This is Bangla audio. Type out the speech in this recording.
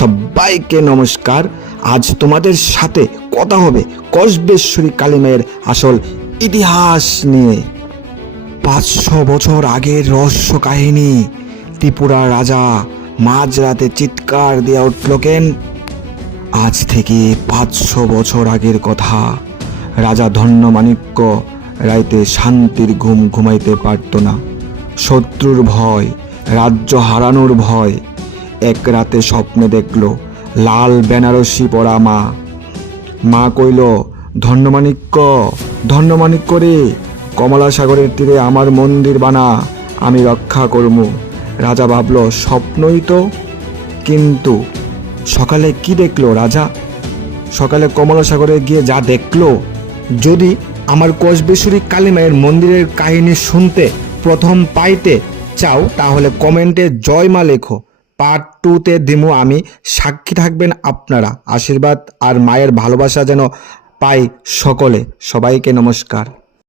সবাইকে নমস্কার। আজ তোমাদের সাথে কথা হবে কসবেশ্বরী কালী মায়ের আসল ইতিহাস নিয়ে। 500 বছর আগের রহস্য কাহিনী। ত্রিপুরা রাজা মাঝরাতে চিৎকার দিয়ে উঠল কেন? আজ থেকে 500 বছর আগের কথা। রাজা ধন্যমাণিক্য রাইতে শান্তির ঘুম ঘুমাইতে পারত না। শত্রুর ভয়, রাজ্য হারানোর ভয়। এক রাতে স্বপ্নে দেখল লাল বেনারসি পরা মা কইল, ধন্যমাণিক্য ধন্যমাণিক্য রে, কমলা সাগরের তীরে আমার মন্দির বানা, আমি রক্ষা করমু। রাজা ভাবল স্বপ্নই তো, কিন্তু সকালে কি দেখলো রাজা? সকালে কমলা সাগরে গিয়ে যা দেখলো, যদি আমার কসবেশ্বরী কালী মায়ের মন্দিরের কাহিনী শুনতে প্রথম পাইতে চাও তাহলে কমেন্টে জয় মা লেখো। পার্ট 2তে দিমু আমি, সাক্ষী থাকবেন আপনারা। আশীর্বাদ আর মায়ের ভালোবাসা যেন পাই সকলে। সবাইকে নমস্কার।